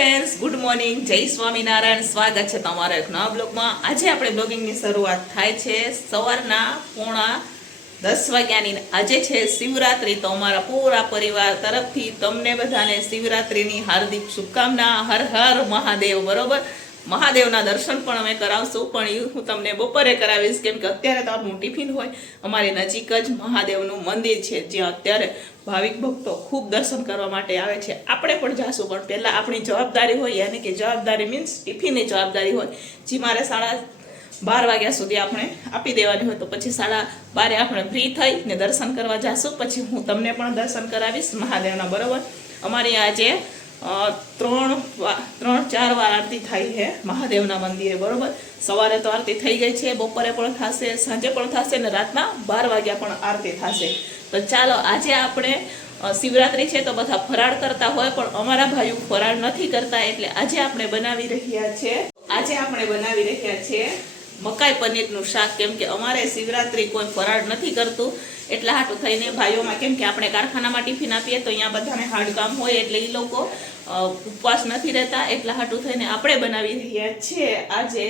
Friends good morning જય સ્વામિનારાયણ. સ્વાગત છે તમારા એક નવા બ્લોગમાં. આજે આપણે બ્લોગિંગની શરૂઆત થાય છે સવારના પોણા દસ વાગ્યાની. આજે છે શિવરાત્રી. તો અમારા પૂરા પરિવાર તરફથી તમને બધાને શિવરાત્રીની હાર્દિક શુભકામના. હર હર મહાદેવ. બરોબર? મહાદેવના દર્શન પણ અમે કરાવશું, પણ એ હું તમને બપોરે કરાવીશ, કેમ કે અત્યારે તો આપણું ટિફિન હોય. અમારી નજીક જ મહાદેવનું મંદિર છે, જ્યાં અત્યારે ભાવિક ભક્તો ખૂબ દર્શન કરવા માટે આવે છે. આપણે પણ જાશું, પણ પહેલાં આપણી જવાબદારી હોય, યાની કે જવાબદારી મીન્સ ટિફિનની જવાબદારી હોય. જે મારે સાડા બાર વાગ્યા સુધી આપણે આપી દેવાની હોય, તો પછી સાડા બારે આપણે ફ્રી થઈ ને દર્શન કરવા જાશું. પછી હું તમને પણ દર્શન કરાવીશ, મહાદેવના બરોબર. અમારી આજે ત્રણ ત્રણ, ચાર વાર આરતી થાય છે મહાદેવના મંદિરે, બરોબર? સવારે તો આરતી થઈ ગઈ છે, બપોરે પણ થશે, સાંજે પણ થશે ને રાતના બાર વાગ્યા પણ આરતી થશે. તો ચાલો, આજે આપણે શિવરાત્રિ છે તો બધા ફરાળ કરતા હોય, પણ અમારા ભાઈઓ ફરાળ નથી કરતા, એટલે આજે આપણે બનાવી રહ્યા છે. આજે આપણે બનાવી રહ્યા છે મકાઈ પનીરનું શાક, કેમ કે અમારે શિવરાત્રિ કોઈ ફરાળ નથી કરતું, એટલા હાટું થઈને ભાઈઓમાં કેમ કે આપણે કારખાનામાં ટિફિન આપીએ તો અહીંયા બધાને હાર્ડ કામ હોય એટલે એ લોકો ઉપવાસ નથી રહેતા, એટલા હાટું થઈને આપણે બનાવી રહ્યા છીએ આજે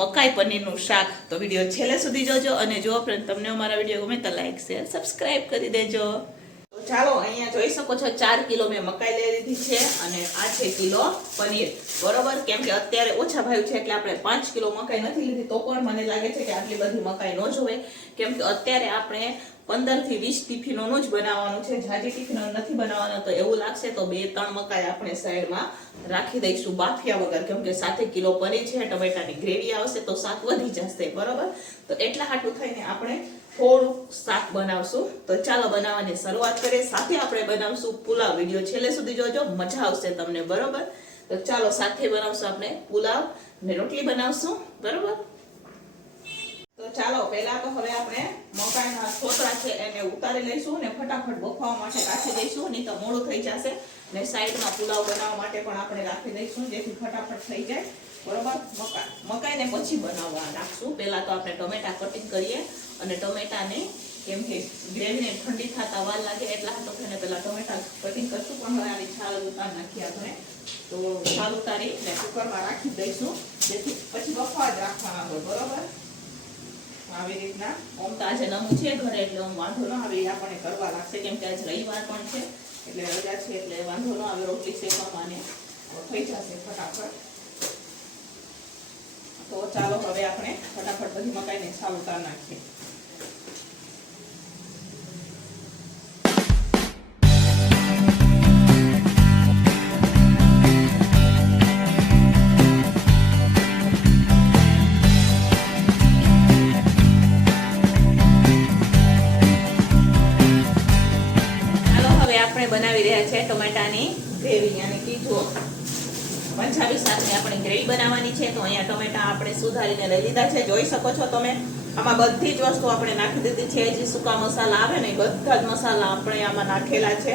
મકાઈ પનીરનું શાક. તો વીડિયો છેલ્લે સુધી જોજો અને જો તમને અમારા વીડિયો ગમે તો લાઈક શેર સબસ્ક્રાઈબ કરી દેજો. ચાલો અહીંયા જોઈ શકો છો, ચાર કિલો મેં મકાઈ લઈ લીધી છે અને આ છે કિલો પનીર. બરોબર? કેમ કે અત્યારે ઓછા ભાવ છે એટલે આપણે પાંચ કિલો મકાઈ નથી લીધી, તો પણ મને લાગે છે કે આટલી બધી મકાઈ ન જોવે. કેમ કે અત્યારે આપણે પંદરથી વીસ ટિફિનોનું જ બનાવવાનું છે. જાજી ટિફિનો નથી બનાવવાના, તો એવું લાગશે તો બે ત્રણ મકાઈ આપણે સાઈડમાં રાખી દઈશું બાફિયા વગર. કેમ કે સાથે કિલો પનીર છે, ટમેટાની ગ્રેવી આવશે તો શાક વધી જશે. બરોબર? તો એટલા હાટું થઈને આપણે થોડું શાક બનાવશું. તો ચાલો બનાવવાની શરૂઆત કરીએ. સાથે આપણે બનાવશું પુલાવ. વીડિયો છેલ્લે સુધી જોજો. મજા આવશે તમને, બરોબર? તો ચાલો સાથે બનાવશું આપણે પુલાવ. ને રોટલી બનાવશું, બરોબર? તો ચાલો, પહેલા તો હવે આપણે મકાઈના છોતરા છે એને ઉતારી લઈશું ને ફટાફટ બફાવા માટે રાખી દઈશું. નહીં તો મોડું થઈ જશે. ને સાઈડમાં પુલાવ બનાવવા માટે પણ આપણે રાખી દઈશું, જેથી ફટાફટ થઈ જાય. બરોબર? મકાઈ મકાઈને પછી બનાવવા નાખશું. પહેલા તો આપણે ટમેટા કટિંગ કરીએ અને ટમેટાને કેમ કે ગ્રેવીને ઠંડી થતા વાર લાગે એટલા તો એને પહેલા ટમેટા કટિંગ કરશું. પણ હવે આની છાલ ઉતાર નાખી આપણે. તો છાલ ઉતારી ને કુકરમાં રાખી દઈશું. જેથી પછી બફવા જ રાખવાના હોય. બરોબર? આવી રીતના. ઓમ તો આજે નવું છે ઘરે, એટલે ઓમ વાંધો ન આવે. એ આપણને કરવા લાગશે. કેમ કે આજ રવિવાર પણ છે. એટલે રજા છે, એટલે વાંધો ન આવે. રોટલી શેકવામાં થઈ જશે ફટાફટ. તો ચાલો હવે આપણે ફટાફટ બધી મકાઈને છાલ નાખીએ. બનાવી રહ્યા છે ટમેટાની ગ્રેવી. યાની કે પંજાબી શાકની આપણે ગ્રેવી બનાવવાની છે, તો અહીંયા ટમેટા આપણે સુધારીને લઈ લીધા છે. જોઈ શકો છો તમે, આમાં બધી જ વસ્તુ આપણે નાખી દીધી છે. જે સૂકા મસાલા આવે ને બધા જ મસાલા આપણે આમાં નાખેલા છે.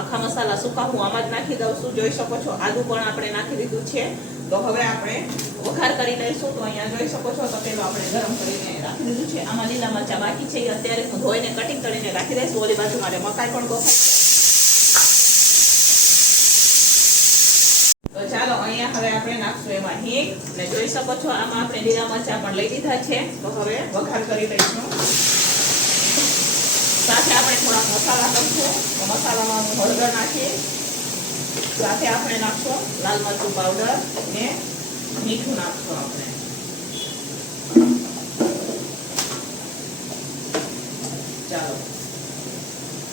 આખા મસાલા સૂકા, હું આમાં જ નાખી દઉં છું. જોઈ શકો છો, આદુ પણ આપણે નાખી દીધું છે. તો હવે આપણે વઘાર કરી લઈશું. તો અહીંયા જોઈ શકો છો તો પેલો આપણે ગરમ કરીને રાખી દીધું છે. આમાં લીલા મરચા બાકી છે. અત્યારે હું ધોઈને કટિંગ કરીને રાખી દઈશ. ઓલી બાજુ મારે મકાઈ પણ બફાય તો ચાલો અહીંયા હવે આપણે નાખશું એમાં જોઈ શકો છો આમાં આપણે લીલા મરચા પણ લઈ લીધા છે. તો હવે વઘાર કરી લઈશું. સાથે આપણે થોડા મસાલા તો મસાલામાં હું હળદર નાખી સાથે આપણે નાખશું લાલ મરચું પાવડર ને મીઠું નાખશું આપણે. ચાલો.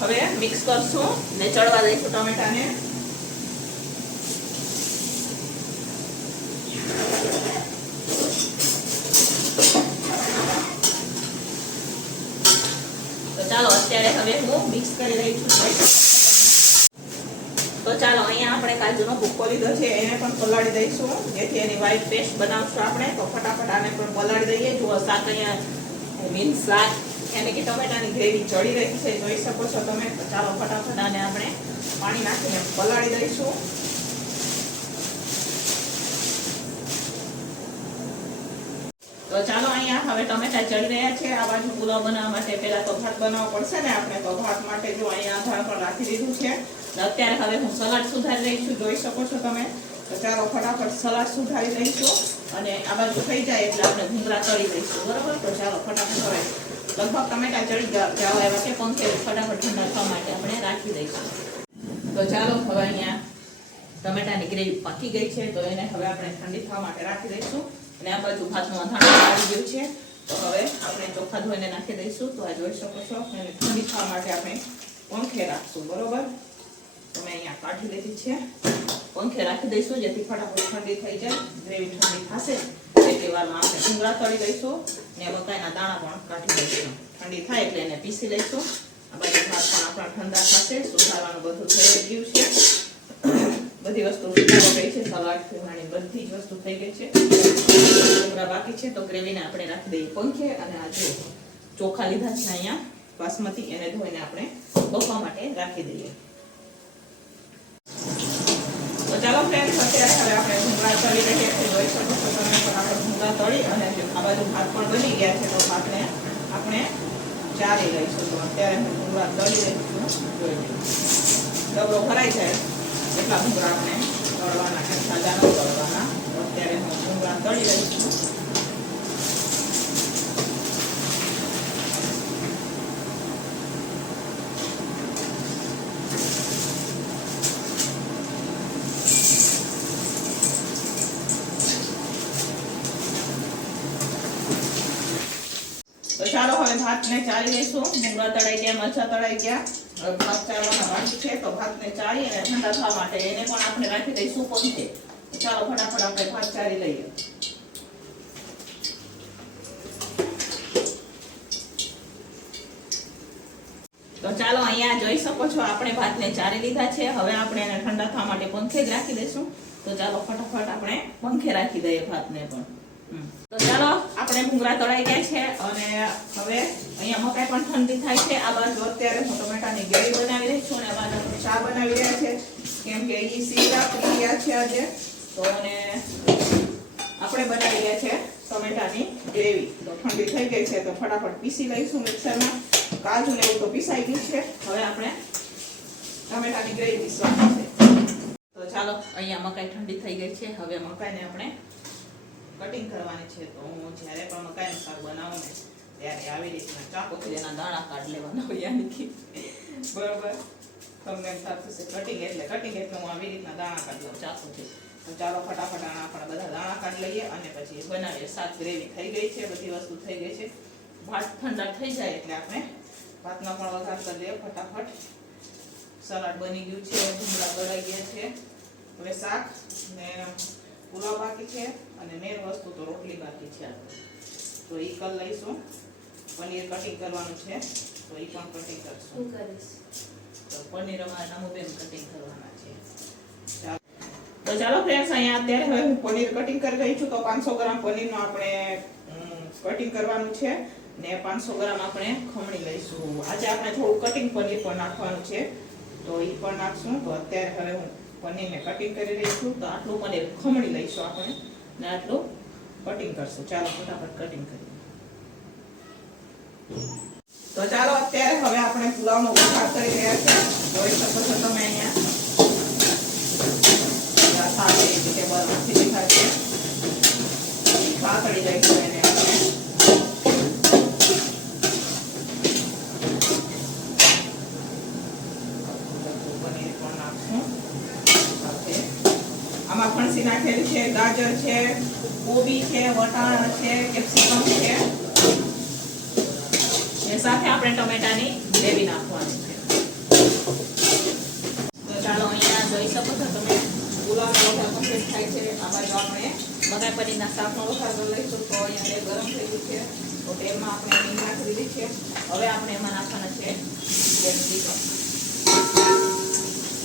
હવે મિક્સ કરશું ને ચડવા દઈશું ટમેટાને. ચાલો, અત્યારે હવે હું મિક્સ કરી રહી છું. તો ચાલો, અહીંયા આપણે કાજુનો ભૂકો લીધો છે, એને પણ પલાળી દઈશું. જેથી એની વ્હાઈટ પેસ્ટ બનાવશું આપણે. તો ફટાફટ આને પણ પલાળી દઈએ. જુઓ, શાક અહીંયા મીન શાક એને કે ટમેટાની ગ્રેવી ચડી રહી છે. જોઈ શકો છો તમે? ચાલો, ફટાફટ આને આપણે પાણી નાખીને પલાળી દઈશું. તો ચાલો અહીંયા હવે ટમેટા ચડી રહ્યા છે. આ બાજુ પુલાવ બનાવવા માટે પહેલા તો ભાત બનાવવો પડશે ને આપણે. તો ભાત માટે જો અહીંયા આધાર પણ રાખી દીધું છે. અત્યારે હવે હું સલાડ સુધારી રહી છું. જોઈ શકો છો તમે. તો ચાલો ફટાફટ સલાડ સુધારી દઈશું અને આ બાજુ થઈ જાય એટલે આપણે ભૂંગળા તળી દઈશું બરાબર? તો ચાલો ફટાફટ હવે લગભગ ટમેટા ચડી જવા એવા છે પંખે ફટાફટ ઠંડા થવા માટે આપણે રાખી દઈશું. તો ચાલો હવે અહીંયા ટમેટાની ગ્રેવી પાકી ગઈ છે. તો એને હવે આપણે ઠંડી થવા માટે રાખી દઈશું. અને આ બાજુ ભાતનું અથાણું આવી ગયું છે. તો હવે આપણે ચોખા ધોઈને નાખી દઈશું. તો આ જોઈ શકો છો. અને ઠંડી થવા માટે આપણે પંખે રાખશું. બરોબર? તો મેં અહીંયા કાઢી લીધી છે. પંખે રાખી દઈશું જેથી ફટાફટ ઠંડી થઈ જાય. ગ્રેવી ઠંડી થશે એટલી વારમાં આપણે ડુંગળા તળી દઈશું ને મકાઈના દાણા પણ કાઢી દઈશું ઠંડી થાય એટલે એને પીસી લઈશું. આ બાજુ ભાત પણ આપણા ઠંડા થશે. સુધારવાનું બધું થઈ ગયું છે. બધી વસ્તુ ગઈ છે, સલાડથી બધી જ વસ્તુ થઈ ગઈ છે. ડુંગળા બાકી છે, તો ગ્રેવીને આપણે રાખી દઈએ પંખે અને આ જો ચોખા લીધા છે અહીંયા, બાસમતી, એને ધોઈને આપણે બફવા માટે રાખી દઈએ. ચાલો ફ્રેન્ડ અત્યારે આપણે ભૂંગળા તળી રહ્યા છે જોઈ શકો છો તમે ફટાફટ ભૂંગળા તળી અને આ બાજુ ભાત પણ બની ગયા છે, તો ભાતને આપણે ચારી લઈશું. તો અત્યારે હું ભૂંગળા તળી રહી છું. જોઈ લો. ડબરો ભરાઈ જાય. એટલા ભૂંગળા આપણે તળવાના ચાલો હવે ભાતને ચાલી લઈશું. ભૂંગળા તળાઈ ગયા, મરચા તળાઈ ગયા. ભાત ચાળવાના તો માટે એને પણ આપણે રાખી દઈશું તો ચાલો ફટાફટ આપણે ભાત ચાળી લઈએ. તો ચાલો અહીંયા જોઈ શકો છો આપણે ભાતને ચારી લીધા છે. હવે આપણે એને ઠંડા થવા માટે પંખે જ રાખી દઈશું. તો ચાલો ફટાફટ આપણે પંખે રાખી દઈએ ભાતને પણ. હમ. તો ચાલો, આપણે ભૂંગળા તળાઈ ગયા છે અને હવે અહીંયા મકાઈ પણ ઠંડી થાય છે. આ બાજુ અત્યારે હું ટમેટાની ગ્રેવી બનાવી રહી છું અને આ બાજુ ચા બનાવી રહ્યા છે. કેમ કે એ સીધા પી રહ્યા છે આજે. તો અને આપણે બનાવી રહ્યા છે ટમેટાની ગ્રેવી. તો ઠંડી થઈ ગઈ છે તો ફટાફટ પીસી લઈશું મિક્સરમાં. કાજુ ને એવું તો પીસાઈ ગયું છે. હવે આપણે ટમેટાની ગ્રેવી પીસવાની છે. તો ચાલો અહીંયા મકાઈ ઠંડી થઈ ગઈ છે. હવે મકાઈને આપણે કટિંગ કરવાની છે તો હું જ્યારે પણ મકાઈનું શાક બનાવું ને ત્યારે આવી રીતના ચાકુથી એના દાણા કાઢ લેવાના હોય યાની કે. બરોબર. તમને એમ થતું છે કટિંગ એટલે કટિંગ એટલે હું આવી રીતના દાણા કાઢી લઉં. ચાકુથી તો ચાલો ફટાફટ આના આપણા બધા દાણા કાઢ લઈએ અને પછી બનાવીએ. શાક ગ્રેવી થઈ ગઈ છે બધી વસ્તુ થઈ ગઈ છે. ભાત ઠંડા થઈ જાય. એટલે આપણે ભાતનો પણ વઘાર કરી લઈએ ફટાફટ. સલાડ બની ગયું છે ભૂંગળા ગળાઈ ગયા છે. હવે શાક ને પુલાવ બાકી છે. અને મેન વસ્તુ તો રોટલી બાકી છે તો એ કરી લઈશું. પનીર કટિંગ કરવાનું છે તો એ પણ કટિંગ કરશું. તો પનીર અમારા નમુબેન કટિંગ કરવાના છે. તો ચાલો ફ્રેન્ડ્સ અહીંયા અત્યારે હવે હું પનીર કટિંગ કરી રહી છું તો પાંચસો ગ્રામ પનીરનું આપણે કટિંગ કરવાનું છે. ને પાંચસો ગ્રામ આપણે ખમણી લઈશું. આજે આપણે થોડું કટિંગ પનીર પણ નાખવાનું છે. તો એ પણ નાખશું. તો અત્યારે હવે હું પનીરને કટિંગ કરી રહી છું. તો આટલું પનીર ખમણી લઈશું આપણે. ને આટલું કટિંગ કરશું. ચાલો, ફટાફટ કટિંગ કરીએ. તો ચાલો, અત્યારે હવે આપણે પુલાવનો વઘાર કરી રહ્યા છે. જોઈ શકો છો તમે અહીંયા આ સારી રીતે ટેબલમાંથી દેખાય છે પાતળી જાય છે એને આપણે પનીર પણ નાખશું સાથે આમાં ફણસી નાખેલી છે ગાજર છે, કોબી છે, વટાણા છે, કેપ્સિકમ છે. એ સાથે આપણે ટમેટાની ગ્રેવી નાખવાની છે. તો ચાલો અહીંયા જોઈ શકો છો તમે ગુલાબનો વઘાર કમ્પ્લીટ થાય છે. આ બાજુ આપણે મકાઈ પનીરના શાકનો વઘાર લઈશું. તો અહીંયા ગરમ થઈ ગયું છે. તો તેમાં આપણે હિંગ નાખી દીધી છે. હવે આપણે એમાં નાખવાના છે કેપ્સિકમ.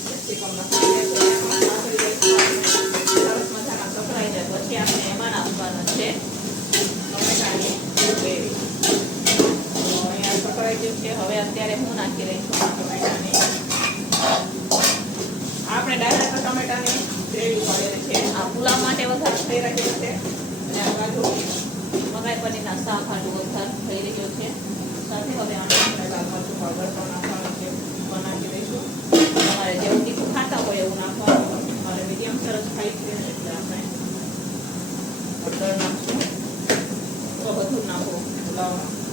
કેપ્સિકમ નાખવાના નાખ્યું છે. હવે અત્યારે હું નાખી રહી આપણે ડાયરેક્ટ પુલાવ માટે વઘાર થઈ રહ્યો છે. અને પનીરના શાક આટલું વઘાર થઈ રહ્યો છે. સાથે હવે પણ નાખી દઈશું. તમારે જેવું તીખું ખાતા હોય એવું નાખવાનું. મારે મીડિયમ સરસ ખાઈ છે આપણે તો બધું નાખો પુલાવમાં.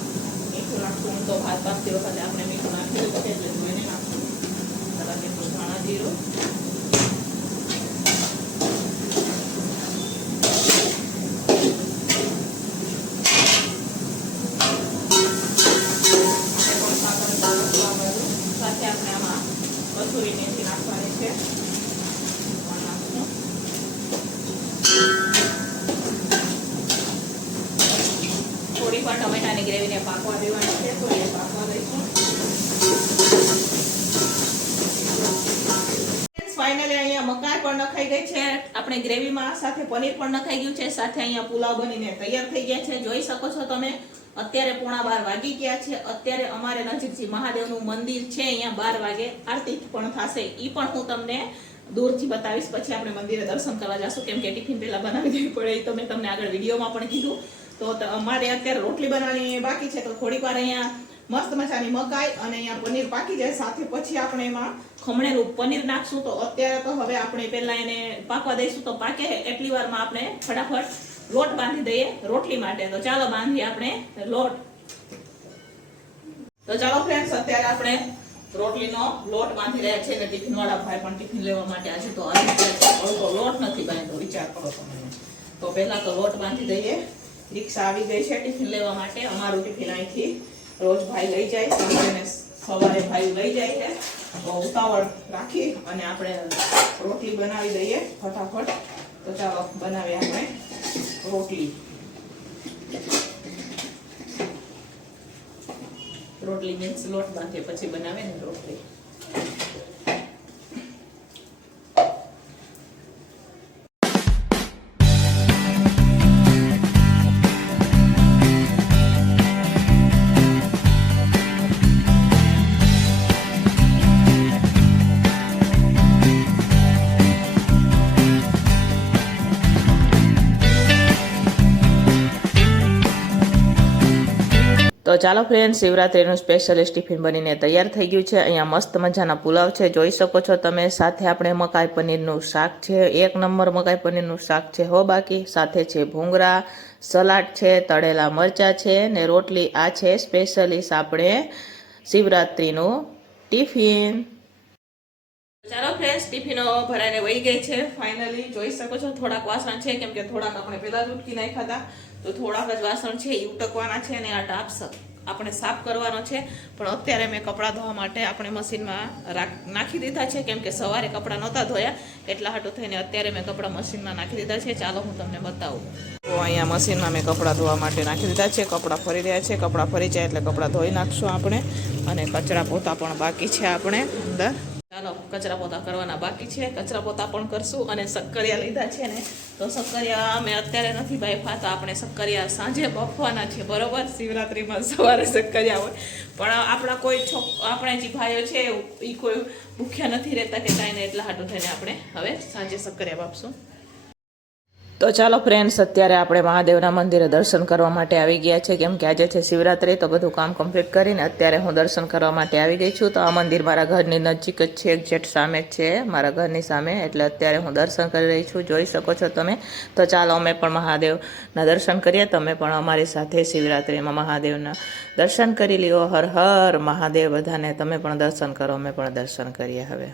આપણે પણ શાક અને દાળ નાખવાનું. સાથે આપણે આમાં કસૂરી મેથી નાખવાની છે. આ નાખશું. થોડી પણ ટમેટાની ગ્રેવીને પાકવા નખાઈ ગઈ છે. આપણે ગ્રેવીમાં સાથે પનીર પણ નખાઈ ગયું છે. સાથે અહીંયા પુલાવ બનીને તૈયાર થઈ ગયા છે. જોઈ શકો છો તમે, અત્યારે પોણા બાર વાગી ગયા છે. અત્યારે અમારે નજીકથી મહાદેવનું મંદિર છે. અહીંયા બાર વાગે આરતી પણ થશે. એ પણ હું તમને દૂરથી બતાવીશ. પછી આપણે મંદિરે દર્શન કરવા જશું. કેમ કે ટિફિન પહેલાં બનાવી દેવી પડે. તો મેં તમને આગળ વિડીયોમાં પણ કીધું. તો અમારે અત્યારે રોટલી બનાવવાની બાકી છે. તો થોડીક વાર અહીંયા મસ્ત મજાની મકાઈ અને અહીંયા પનીર પાકી જાય. સાથે પછી આપણે એમાં ખમણેલું પનીર નાખશું. તો અત્યારે તો હવે આપણે પહેલા એને પાકવા દઈશું. તો પાકે એટલી વારમાં આપણે ફટાફટ લોટ બાંધી દઈએ રોટલી માટે. તો ચાલો બાંધીએ આપણે લોટ. તો ચાલો ફ્રેન્ડ્સ અત્યારે આપણે રોટલીનો લોટ બાંધી રહ્યા છે અને ટિફિન વાળા ભાઈ પણ ટિફિન લેવા માટે આજે તો લોટ નથી બાંધ્યો વિચાર કરો તમે. તો પહેલા તો લોટ બાંધી દઈએ. રિક્ષા આવી ગઈ છે ટિફિન લેવા માટે. અમારું ટિફિન અહીંથી રોજ ભાઈ લઈ જાય સવારે સવારે ભાઈ લઈ જાય છે. તો ઉતાવળ રાખી અને આપણે રોટલી બનાવી દઈએ ફટાફટ. તો ચાલો, બનાવીએ આપણે રોટલી. રોટલી મીન્સ લોટ બાંધીએ પછી બનાવે ને રોટલી. તો ચાલો ફ્રેન્ડ શિવરાત્રિનું સ્પેશિયલિસ્ટ ટિફિન બનીને તૈયાર થઈ ગયું છે. અહીંયા મસ્ત મજાના પુલાવ છે. જોઈ શકો છો તમે, સાથે આપણે મકાઈ પનીરનું શાક છે. એક નંબર મકાઈ પનીરનું શાક છે હો બાકી. સાથે છે ભૂંગળા, સલાડ છે, તળેલા મરચાં છે ને રોટલી. આ છે સ્પેશિયલિસ્ટ આપણે શિવરાત્રિનું ટિફિન ચાલો ફ્રેન્ડ્સ ટિફિનો ભરાઈને વહી ગઈ છે. ફાઇનલી જોઈ શકો છો, થોડાક વાસણ છે, કેમ કે થોડાક આપણે પહેલાં જ ઉટકી નાખ્યા હતા. તો થોડાક જ વાસણ છે, એ ઉટકવાના છે અને આ ટાપ આપણે સાફ કરવાનો છે. પણ અત્યારે મેં કપડાં ધોવા માટે આપણે મશીનમાં નાખી દીધા છે, કેમ કે સવારે કપડાં નહોતા ધોયા. એટલા હાટું થઈને અત્યારે મેં કપડાં મશીનમાં નાખી દીધા છે. ચાલો હું તમને બતાવું. તો અહીંયા મશીનમાં મેં કપડાં ધોવા માટે નાખી દીધા છે. કપડાં ફરી રહ્યા છે. કપડાં ફરી જાય એટલે કપડાં ધોઈ નાખશું આપણે. અને કચરા પોતા પણ બાકી છે આપણે અંદર. ચાલો, કચરા પોતા કરવાના બાકી છે. કચરા પોતા પણ કરશું અને શક્કરિયા લીધા છે ને, તો શક્કરિયા અમે અત્યારે નથી ભાઈ તો આપણે શક્કરિયા સાંજે બફવાના છે. બરોબર? શિવરાત્રિમાં સવારે શક્કરિયા હોય. પણ આપણા કોઈ છોક, આપણે જે ભાઈઓ છે, એ કોઈ ભૂખ્યા નથી રહેતા કે કાંઈ ને એટલા હાટું થઈને આપણે હવે સાંજે શક્કરિયા બાપશું તો ચાલો ફ્રેન્ડ્સ અત્યારે આપણે મહાદેવના મંદિરે દર્શન કરવા માટે આવી ગયા છે. કેમ કે આજે છે શિવરાત્રી, તો બધું કામ કમ્પ્લીટ કરીને અત્યારે હું દર્શન કરવા માટે આવી ગઈ છું. તો આ મંદિર મારા ઘરની નજીક જ છે એક્ઝેક્ટ સામે જ છે, મારા ઘરની સામે. એટલે અત્યારે હું દર્શન કરી રહી છું. જોઈ શકો છો તમે. તો ચાલો અમે પણ મહાદેવના દર્શન કરીએ. તમે પણ અમારી સાથે શિવરાત્રિમાં મહાદેવના દર્શન કરી લ્યો. હર હર મહાદેવ બધાને. તમે પણ દર્શન કરો, અમે પણ દર્શન કરીએ હવે.